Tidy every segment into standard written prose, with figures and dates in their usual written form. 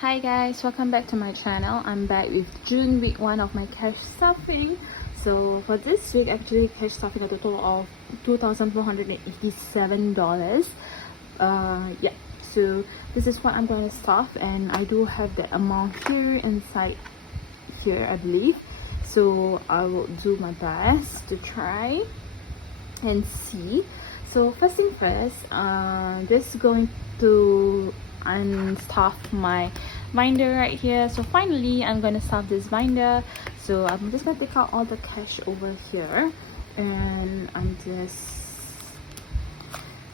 Hi guys, welcome back to my channel. I'm back with June week 1 of my cash stuffing. So for this week, actually cash stuffing a total of $2,487. Yeah, so this is what I'm going to stuff, and I do have the amount here inside here, I believe. So I will do my best to try and see. So first thing first, this is going to unstuff my binder right here. So finally I'm gonna stuff this binder. So I'm just gonna take out all the cash over here, and I'm just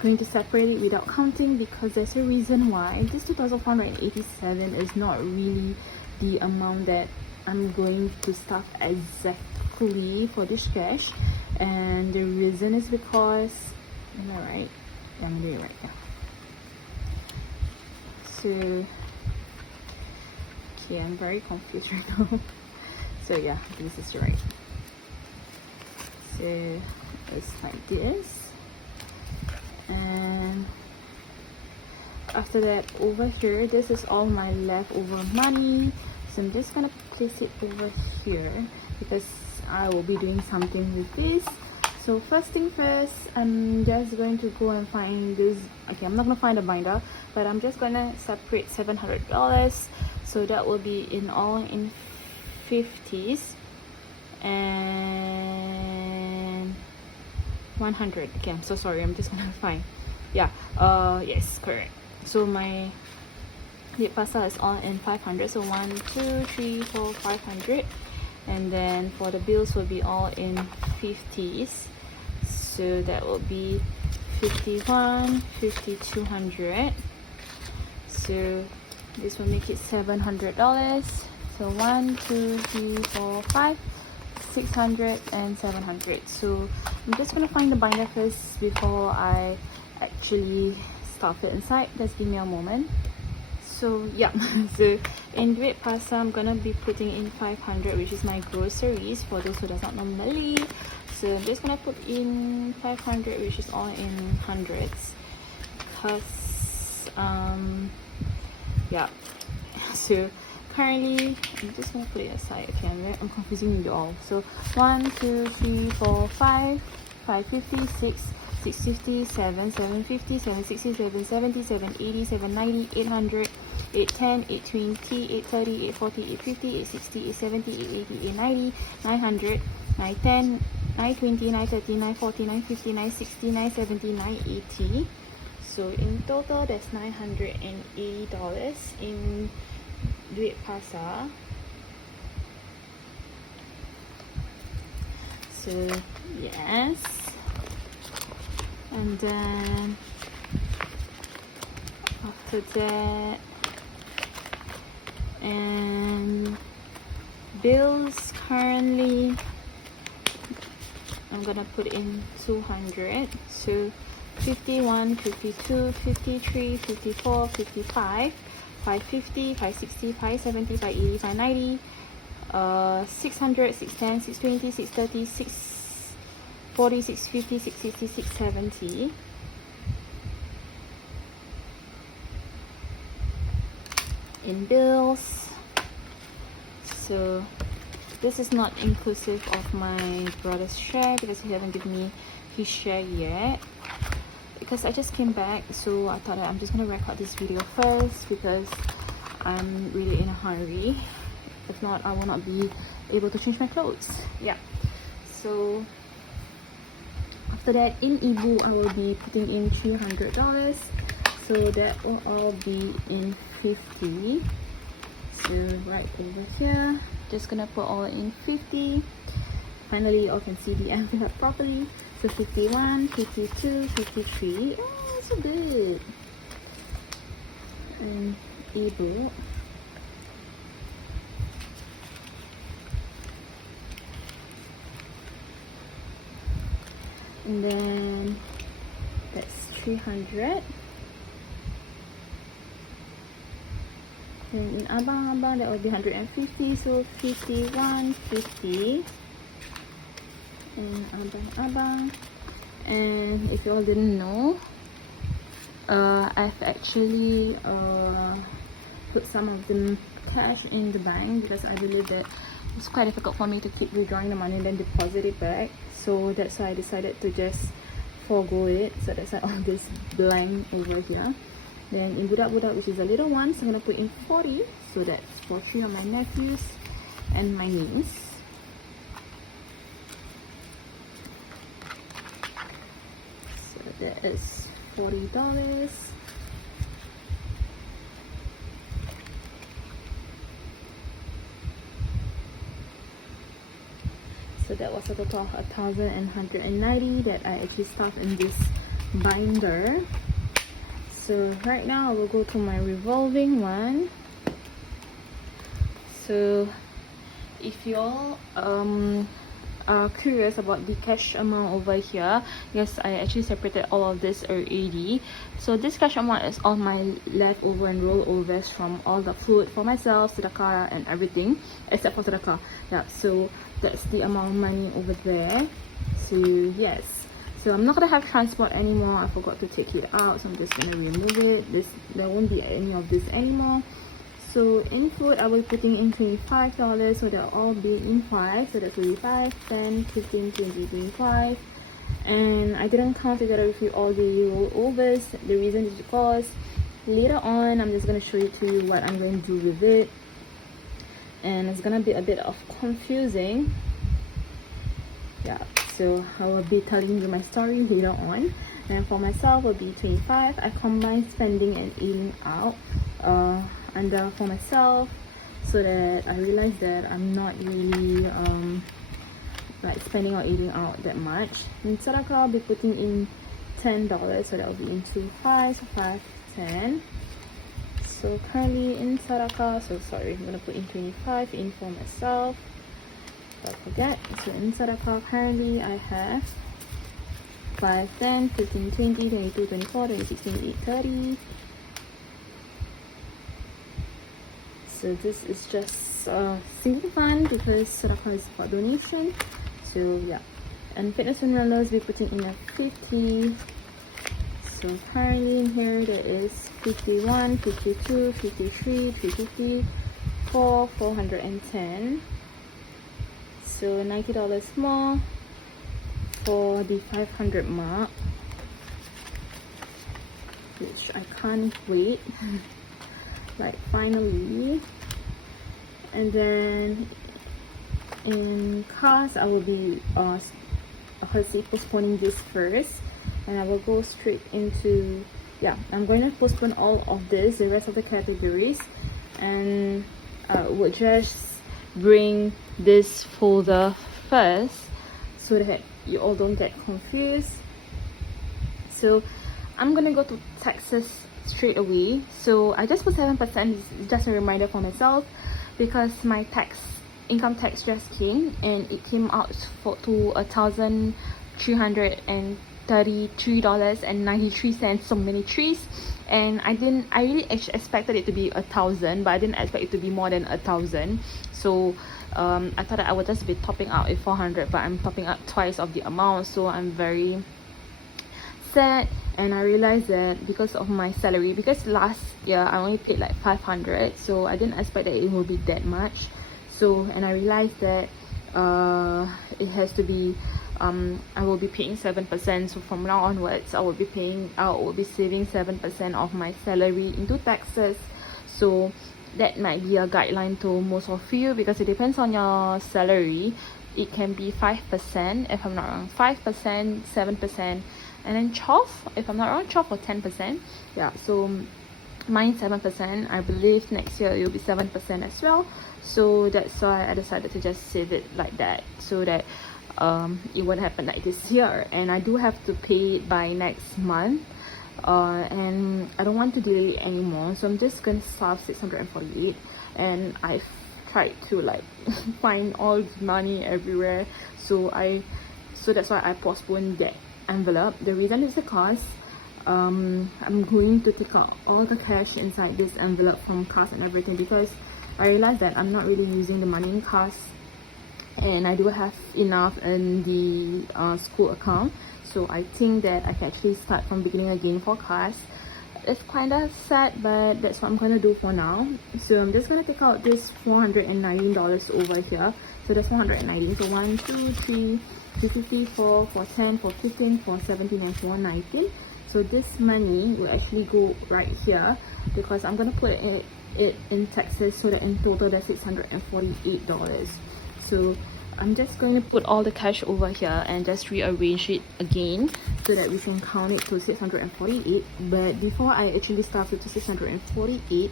going to separate it without counting, because there's a reason why this 2,487 is not really the amount that I'm going to stuff exactly for this cash. And the reason is because, am I right? Yeah, I'm doing it right, yeah. So okay, I'm very confused right now. So yeah, this is right. So it's like this, and after that, over here, this is all my leftover money. So I'm just gonna place it over here because I will be doing something with this. So first thing first, I'm just going to go and find this. Okay, I'm not gonna find a binder, but I'm just gonna separate $700. So that will be in all in 50s and 100. Okay, I'm so sorry. I'm just gonna find. Yeah. Yes, correct. So my lip pasta is all in 500. So 1, 2, 3, 4, 500, and then for the bills will be all in 50s. So that will be 51, 5,200. So this will make it $700. So 1, 2, 3, 4, 5, 600 and 700. So I'm just gonna find the binder first before I actually stuff it inside. Just give me a moment. So yeah, so in duit pasta, I'm gonna be putting in 500, which is my groceries for those who does not know Malay. So I'm just gonna put in 500, which is all in hundreds, because yeah. So currently I'm just gonna put it aside. Okay, I'm confusing you all. So 1, 2, 3, 4, 5, 550, 650, 750, 760, 770, 780, 790, 800, 810, 820, 830, 840, 850, 860, 870, 880, 890, 900, 910, 920, 930, 940, 950, 960, 970, 980. So in total, that's $980 in duit pasa. So yes, and then after that, and bills currently I'm gonna put in 200. So 51, 52, 53, 54, 55, 550, 560, 570, 580, 590, 600, 610, 620, 630, 640, 650, 660, 670. In bills. So this is not inclusive of my brother's share, because he hasn't given me his share yet, because I just came back. So I thought that I'm just gonna record this video first because I'm really in a hurry. If not, I will not be able to change my clothes. Yeah. So after that, in Ibu, I will be putting in $300. So that will all be in 50. So right over here, just gonna put all in 50. Finally, you all can see the envelope properly. So 51, 52, 53. Oh, so good. And Ibu. And then that's 300. And in Abang that will be 150. So 51, 50. And Abang. And if you all didn't know, I've actually put some of the cash in the bank because I believe that it's quite difficult for me to keep withdrawing the money and then deposit it back. So that's why I decided to just forego it. So that's why all this blank over here. Then in budak-budak, which is a little one, so I'm gonna put in 40. So that's for 3 of my nephews and my niece. So that is $40. So that was a total of 1,190 that I actually stuffed in this binder. So right now I will go to my revolving one. So if y'all are curious about the cash amount over here, yes, I actually separated all of this already. So this cash amount is all my leftover and rollovers from all the food for myself, sedekah and everything except for sedekah. Yeah, so that's the amount of money over there. So yes, so I'm not gonna have transport anymore. I forgot to take it out, so I'm just gonna remove it. There won't be any of this anymore. So in food, I will be putting in $25, so they'll all be in 5. So that's will be 5, 10, 15, 20, 25. And I didn't count together with you all the rollovers. The reason is because later on, I'm just going to show you to you what I'm going to do with it. And it's going to be a bit of confusing. Yeah, so I will be telling you my story later on. And for myself, will be 25. I combine spending and eating out. And for myself, so that I realized that I'm not really like spending or eating out that much. In sedekah, I'll be putting in $10, so that will be into 5, so 5, 10. So currently in sedekah, so sorry, I'm gonna put in 25 in for myself. Don't forget. So in sedekah, currently I have 5, 10, 15, 20, 22, 24, 26, 28, 30. So this is just simple fun because sedekah is for donation. So yeah, and fitness and wellness we putting in a 50. So currently in here there is 51, 52, 53, 350, 410. So $90 more for the 500 mark, which I can't wait. Like finally. And then in cars, I will be postponing this first, and I will go straight into, yeah, I'm going to postpone all of this, the rest of the categories, and we'll just bring this folder first so that you all don't get confused. So I'm gonna go to taxes straight away. So I just put 7%, just a reminder for myself, because my income tax just came and it came out to $1,333.93. So many trees, and I really expected it to be 1,000, but I didn't expect it to be more than 1,000. So I thought that I would just be topping out at 400, but I'm topping up twice of the amount, so I'm very sad. And I realized that because of my salary, because last year I only paid like 500, so I didn't expect that it will be that much. So, and I realized that it has to be I will be paying 7%. So from now onwards, I will be saving 7% of my salary into taxes. So that might be a guideline to most of you, because it depends on your salary. It can be 5% if I'm not wrong, 5%, 7%, and then 12 if I'm not wrong, 12 or 10%. Yeah, so mine 7%. I believe next year it will be 7% as well. So that's why I decided to just save it like that, so that it won't happen like this year. And I do have to pay it by next month, and I don't want to delay it anymore, so I'm just gonna save 648. And I've tried to like find all the money everywhere, so that's why I postponed that envelope. The reason is because I'm going to take out all the cash inside this envelope from cars and everything, because I realized that I'm not really using the money in cars, and I do have enough in the school account. So I think that I can actually start from beginning again for cars. it's kind of sad, but that's what I'm gonna do for now. So I'm just gonna take out this $419 over here. So that's 419. So 1, 2, 3, 250, 4, 410, 415, 417, and 419. So this money will actually go right here because I'm gonna put it in taxes, so that in total that's $648. So I'm just going to put all the cash over here and just rearrange it again so that we can count it to 648. But before I actually start with the 648,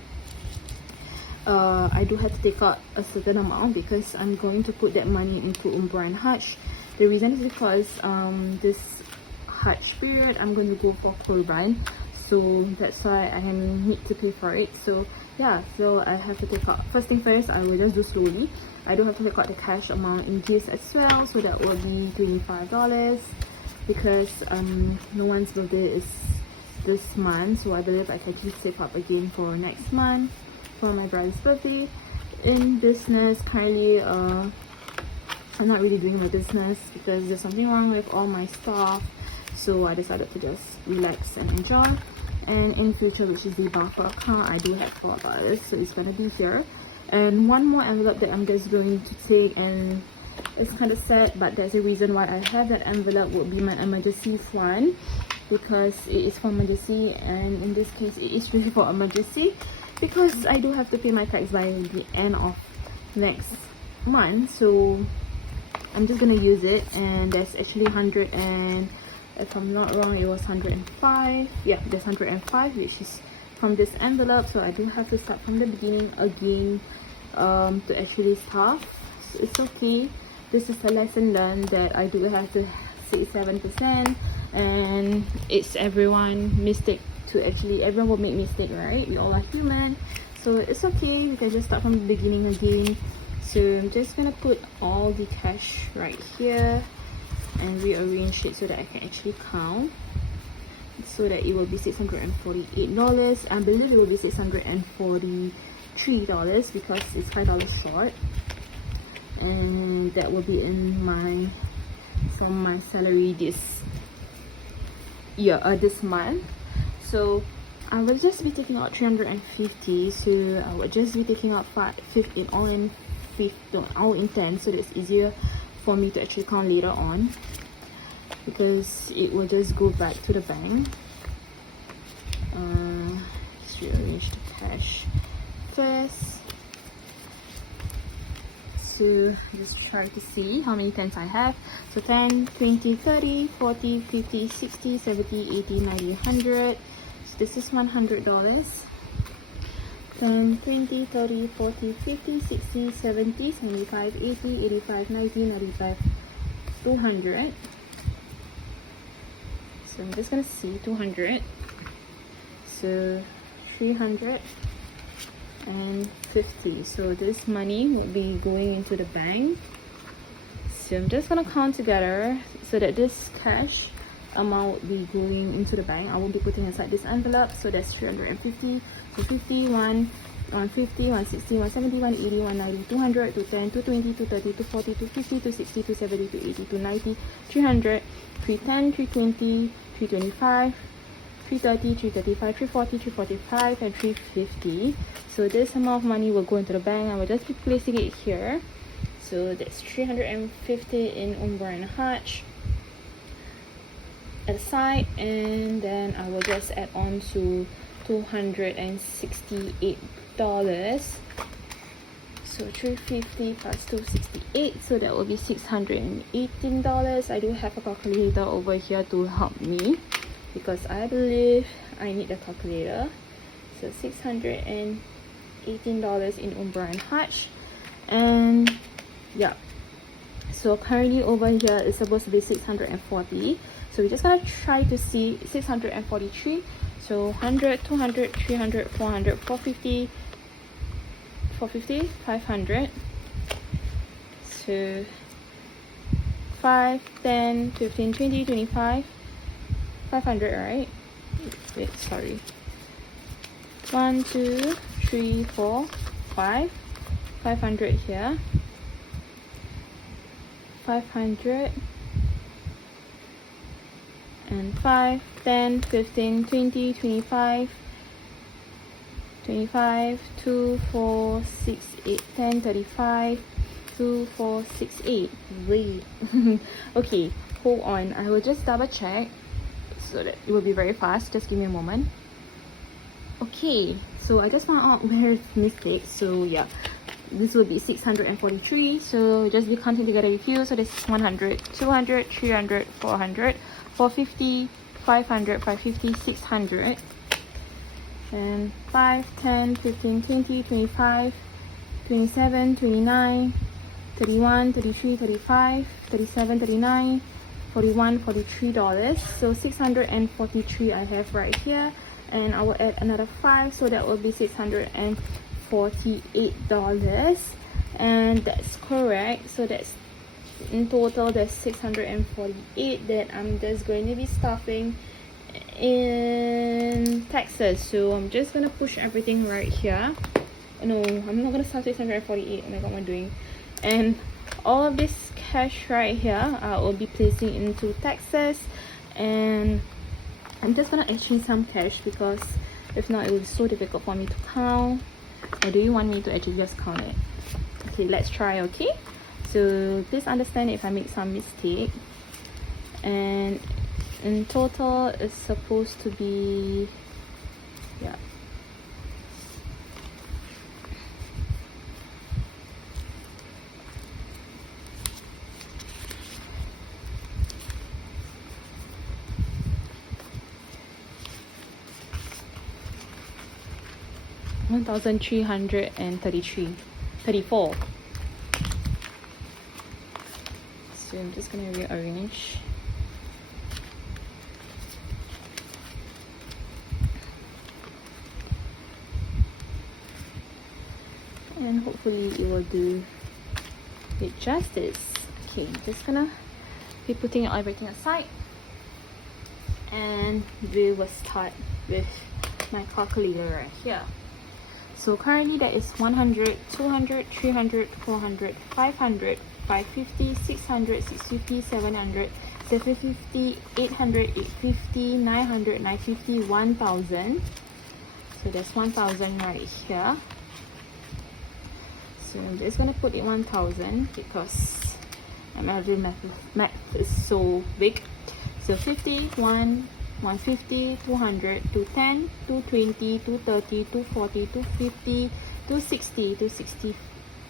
I do have to take out a certain amount because I'm going to put that money into Umrah and Hajj. The reason is because this Hajj period I'm going to go for Qurban, so that's why I need to pay for it. So yeah, so I have to take out, first thing first, I will just do slowly. I do have to take out the cash amount in gifts as well, so that will be $25 because no one's birthday is this month, so I believe I can actually save up again for next month for my brother's birthday. In business, currently I'm not really doing my business because there's something wrong with all my stuff, so I decided to just relax and enjoy. And in future, which is the buffer account, I do have $4, so it's gonna be here. And one more envelope that I'm just going to take, and it's kind of sad, but there's a reason why I have that envelope, will be my emergency fund, because it is for emergency, and in this case it is really for emergency because I do have to pay my tax by the end of next month. So I'm just gonna use it, and there's actually 100, and if I'm not wrong it was 105. Yeah, there's 105, which is from this envelope, so I do have to start from the beginning again to actually start. So it's okay, this is a lesson learned that I do have to say 7%, and it's everyone mistake to actually, everyone will make mistake, right? We all are human, so it's okay, you can just start from the beginning again. So I'm just gonna put all the cash right here and rearrange it so that I can actually count, so that it will be $648. I believe it will be $643 because it's $5 short, and that will be in my, from my salary this year, this month. So I will just be taking out 350, so I will just be taking out 50 all in 10, so that it's easier for me to actually count later on, because it will just go back to the bank. Let's rearrange the cash first. So just try to see how many tens I have. So 10, 20, 30, 40, 50, 60, 70, 80, 90, 100. So this is $100. 10, 20, 30, 40, 50, 60, 70, 75, 80, 85, 90, 95, 200. So I'm just gonna see 200. So 350. So this money will be going into the bank. So I'm just gonna count together so that this cash amount will be going into the bank. I will be putting inside this envelope. So that's 350, 250, 150, 160, 170, 180, 190, 200, 210, 220, 230, 240, 250, 260, 270, 280, 290, 300, 310, 320, 325, 330, 335, 340, 345, and 350. So this amount of money will go into the bank. I will just be placing it here. So that's 350 in Umrah and Hajj at the side, and then I will just add on to $268. So 350 plus 268, so that will be $618. I do have a calculator over here to help me because I believe I need the calculator. So $618 in Umrah and Hajj. And yeah, so currently over here is supposed to be 640. So we're just gonna try to see 643. So 100, 200, 300, 400, 450, 450, 500. So 5, 10, 15, 20, 25, 500, right? Wait, sorry. 1, 2, 3, 4, 5, 500 here. 500, and 5, 10, 15, 20, 25, 25, 2, 4, 6, 8, 10, 35, 2, 4, 6, 8. Wait. Okay, hold on. I will just double check so that it will be very fast. Just give me a moment. Okay, so I just found out where it's mistake. So yeah, this will be 643. So just be counting together with you. So this is 100, 200, 300, 400, 450, 500, 550, 600, and 5, 10, 15, 20, 25, 27, 29, 31, 33, 35, 37, 39, 41, $43. So 643 I have right here, and I will add another 5, so that will be $648, and that's correct. So that's in total, that's 648 that I'm just going to be stuffing in taxes. So I'm just gonna push everything right here. No, I'm not gonna start 648. Oh my god, what am I doing? And all of this cash right here I will be placing into taxes, and I'm just gonna exchange some cash because if not it will be so difficult for me to count. Or do you want me to actually just count it? Okay, let's try. Okay, so please understand if I make some mistake. And in total it's supposed to be, yeah, $1,334. So I'm just gonna rearrange. And hopefully it will do it justice. Okay, I'm just gonna be putting everything aside, and we will start with my calculator right here. So currently that is 100, 200, 300, 400, 500, 550, 600, 650, 700, 750, 800, 850, 900, 950, 1000. So that's 1000 right here. So I'm just gonna put it 1000 because I'm already math is so big. So 50, 150, 200, 210, 220, 230, 240, 250, 260, 260,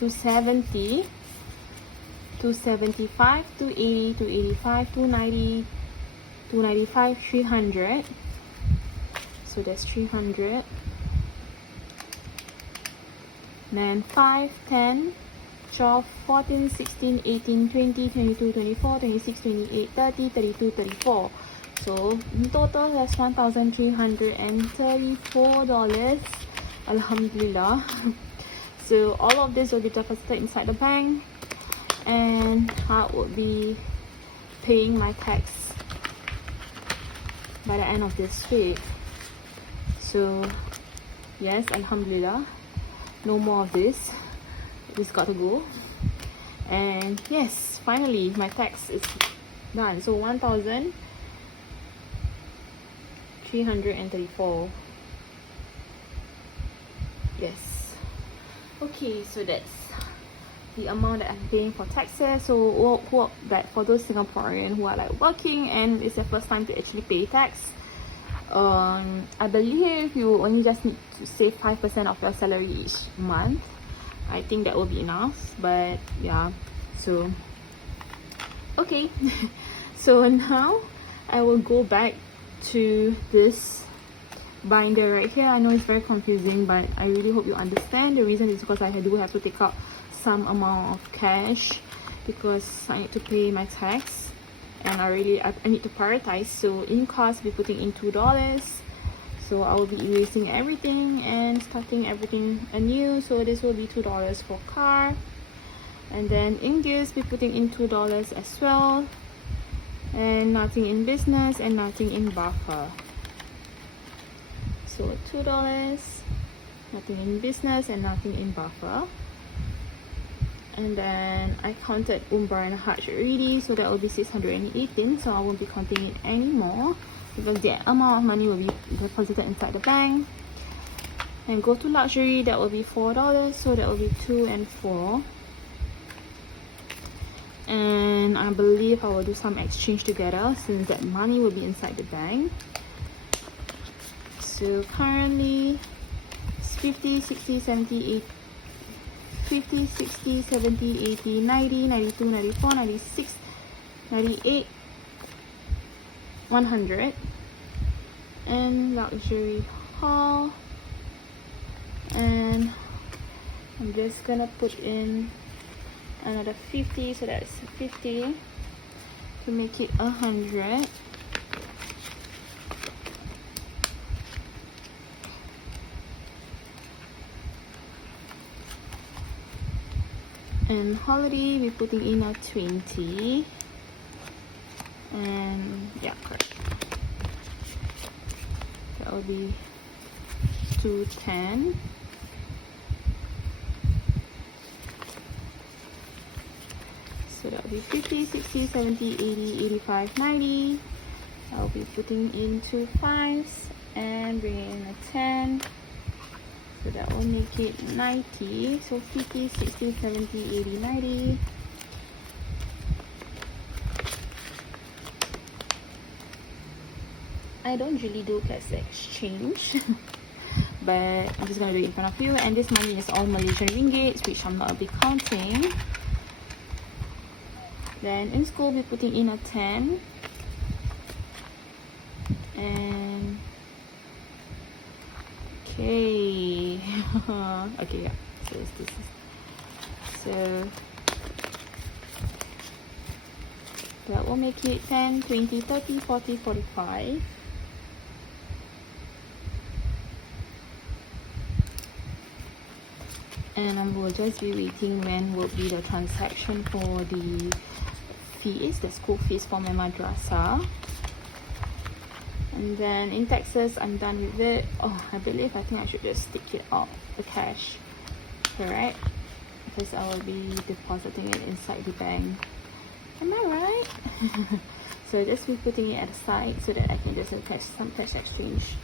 270, 275, 280, 285, 290, 295, 300. So that's 300. Then 5, 10, 12, 14, 16, 18, 20, 22, 24, 26, 28, 30, 32, 34. So in total that's $1,334. Alhamdulillah. So all of this will be deposited inside the bank, and I will be paying my tax by the end of this week. So yes, Alhamdulillah, no more of this. This got to go. And yes, finally my tax is done. So 1,334. Yes. Okay, so that's the amount that I'm paying for taxes. So that for those Singaporeans who are like working and it's their first time to actually pay tax, I believe you only just need to save 5% of your salary each month. I think that will be enough. But yeah, so okay. So now I will go back to this binder right here. I know it's very confusing, but I really hope you understand. The reason is because I do have to take out some amount of cash because I need to pay my tax, and I need to prioritize. So in cost, I'll be putting in $2. So I will be erasing everything and starting everything anew. So this will be $2 for car, and then in gifts be putting in $2 as well, and nothing in business and nothing in buffer. So $2, nothing in business and nothing in buffer. And then I counted Umbar and Hajj already, so that will be 618, so I won't be counting it anymore because the amount of money will be deposited inside the bank. And go to luxury, that will be $4, so that will be 2 and 4. And I believe I will do some exchange together since that money will be inside the bank. So currently it's 50, 60, 70, 80, 50, 60, 70, 80, 90, 92, 94, 96, 98, 100. And luxury haul. And I'm just gonna put in another 50, so that's 50 to make it 100. And holiday, we're putting in a 20. And yeah, correct. That will be 210. So that will be 50, 60, 70, 80, 85, 90. I'll be putting in 2 5s and bringing in a 10. So that will make it 90. So 50, 60, 70, 80, 90. I don't really do cash exchange, but I'm just gonna do it in front of you. And this money is all Malaysian ringgits, which I'm not be counting. Then in school, we're putting in a 10. And okay. Okay, yeah. So this is, so that will make it 10, 20, 30, 40, 45. And I will just be waiting when will be the transaction for the fees, the school fees for my madrasah. And then in taxes, I'm done with it. Oh, I think I should just stick it out, the cash, correct? Because I will be depositing it inside the bank. Am I right? So just be putting it at the side so that I can just attach some cash exchange.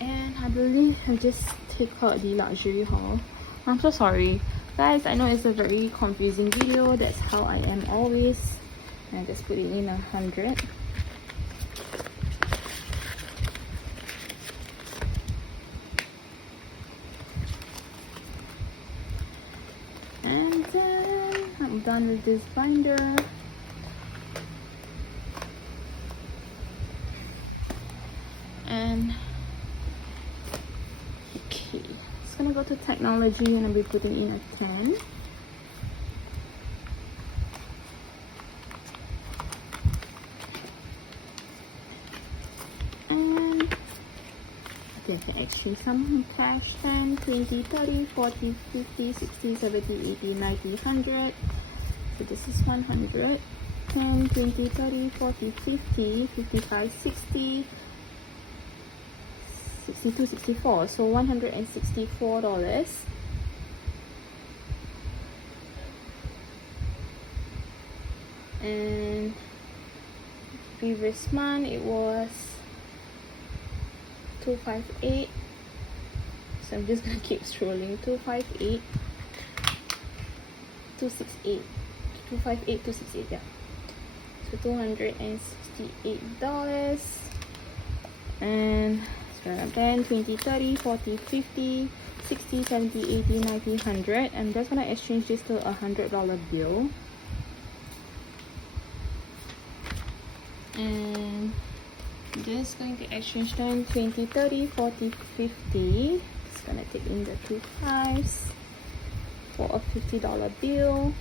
And I believe I just take out the luxury haul. I'm so sorry, guys. I know it's a very confusing video. That's how I am always. And I just put it in 100. And then I'm done with this binder. And okay, it's gonna go to technology and I'll be putting in a 10. And I can exchange some cash. 10, 20, 30, 40, 50, 60, 70, 80, 90, 100. So this is 100. 10, 20, 30, 40, 50, 55, 60, 62, 64. So $164. And previous month it was 258. So I'm just gonna keep scrolling. 258, 268, 258, 268, yeah. So $268. And so 10, 20, 30, 40, 50, 60, 70, 80, 90, 100. I'm just gonna exchange this to a $100 bill. And I'm just going to exchange 10, 20, 30, 40, 50. Just gonna take in the 2 5s for a $50 bill.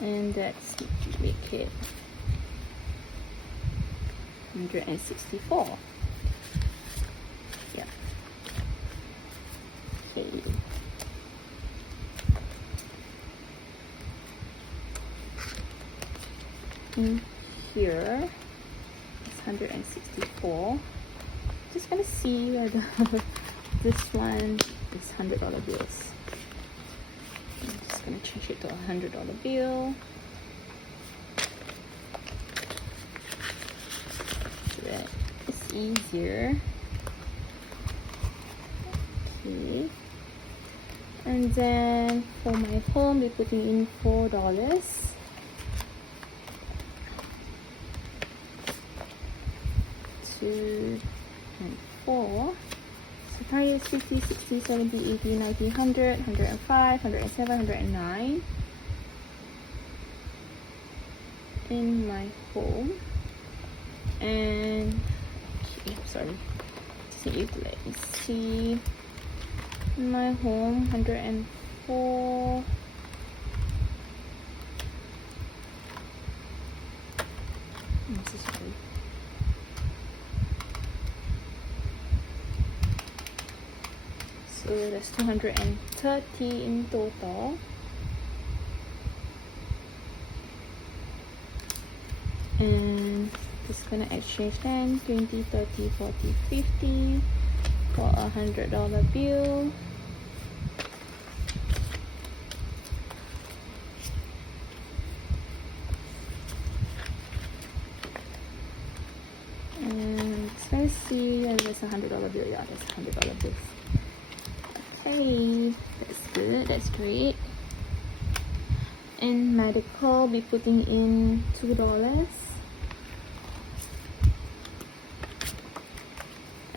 And that's make it 164. Yeah. Okay. In here it's 164. just gonna see whether this one is $100 bills. I'm just gonna change it to $100 bill. So that it's easier. Okay. And then for my home, we're putting in $4. 2 and 4. So currently it's 50, 60, 70, 80, 90, 100, 105, 107, 109 in my home. And okay, sorry, just need to let me see. In my home, 104. I'm so sorry. So that's 230 in total. And just gonna exchange then 20, 30, 40, 50 for $100 bill. And let's see, there's $100 bill. Yeah, that's $100 bill. Okay, that's good, that's great. In medical, be putting in $2.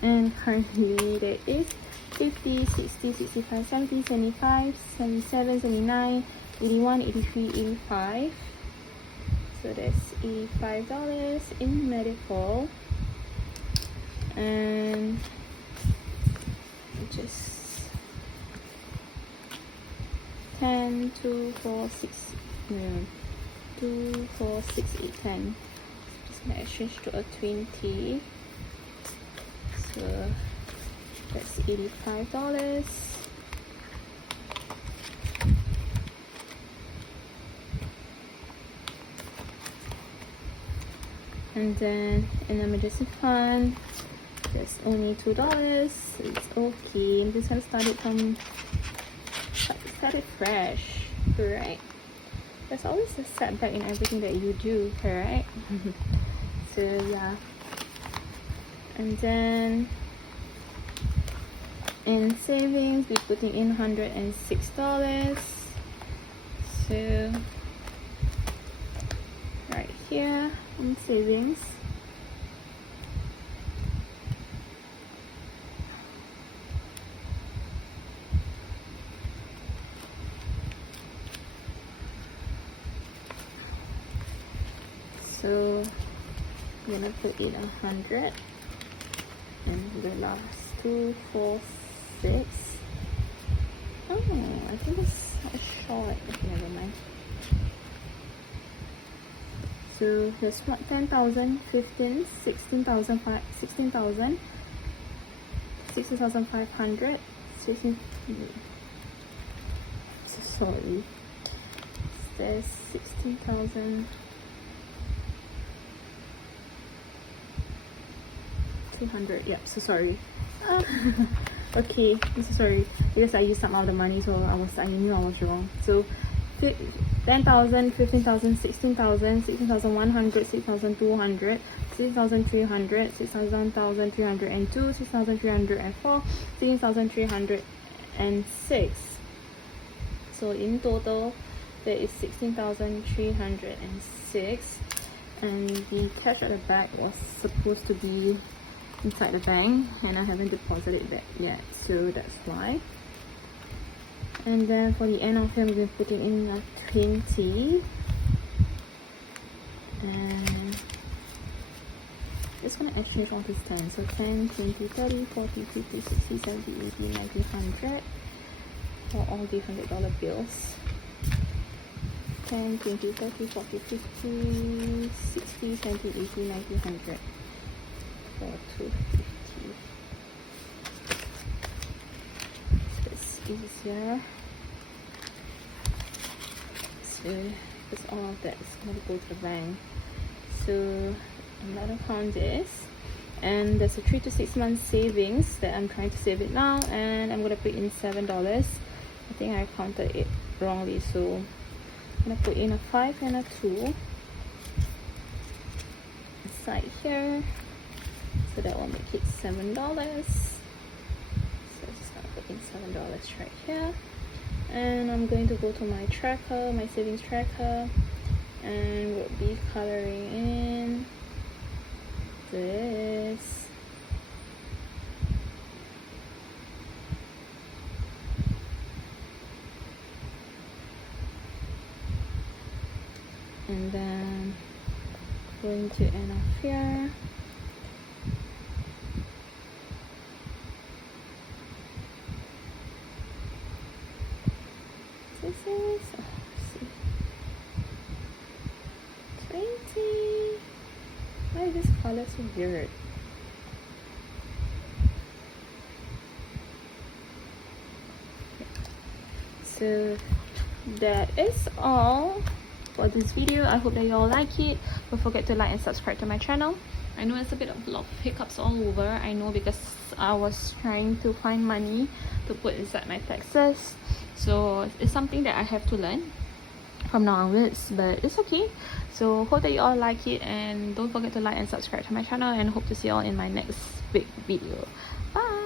And currently there is 50, 60, 65, 70, 75, 77, 79, 81, 83, 85. So that's $85 in medical. And just 10, 2, 4, 6, no, 2, 4, 6, 8, 10. Just gonna exchange to a 20. So that's $85. And then in emergency fund, there's only $2. It's okay. I'm just gonna start it fresh, right? There's always a setback in everything that you do, right? So yeah. And then in savings, we're putting in $106. So right here in savings, so I'm gonna put in 100, and the last 2, 4, 6. Oh, I think it's a short. Okay, never mind. So there's what, 10,000, 15, 16,000, 16,000, 16,500, 16. So sorry. There's 16,000. 200. Yep, so sorry. Okay, I'm so sorry because I used up all the money, so I knew I was wrong. So 10,000, 15,000, 16,000, 16,100, 6,200, 6,300, 6,302, 6,304, 16,306. So in total, there is 16,306, and the cash at the back was supposed to be inside the bank, and I haven't deposited that yet, so that's why. And then for the end of him, we're putting in a 20, and just gonna exchange all this 10. So 10, 20, 30, 40, 50, 60, 70, 80, 90, 100 for all the $100 bills. 10, 20, 30, 40, 50, 60, 70, 80, 90, 100 for 250. It's easier. So because all of that is going to go to the bank. So another count is and there's a 3 to 6 months savings that I'm trying to save it now, and I'm gonna put in $7. I think I counted it wrongly, so I'm gonna put in a 5 and a 2 inside here, so that will make it $7. So just gonna put in $7 right here, and I'm going to go to my tracker, my savings tracker, and we'll be coloring in this. And then going to end off here. This is, let's see, 20. Why is this color so weird? So that is all for this video. I hope that you all like it. Don't forget to like and subscribe to my channel. I know it's a bit of a lot of hiccups all over. I know, because I was trying to find money to put inside my taxes, so it's something that I have to learn from now onwards, but it's okay. So hope that you all like it, and don't forget to like and subscribe to my channel, and hope to see you all in my next big video. Bye.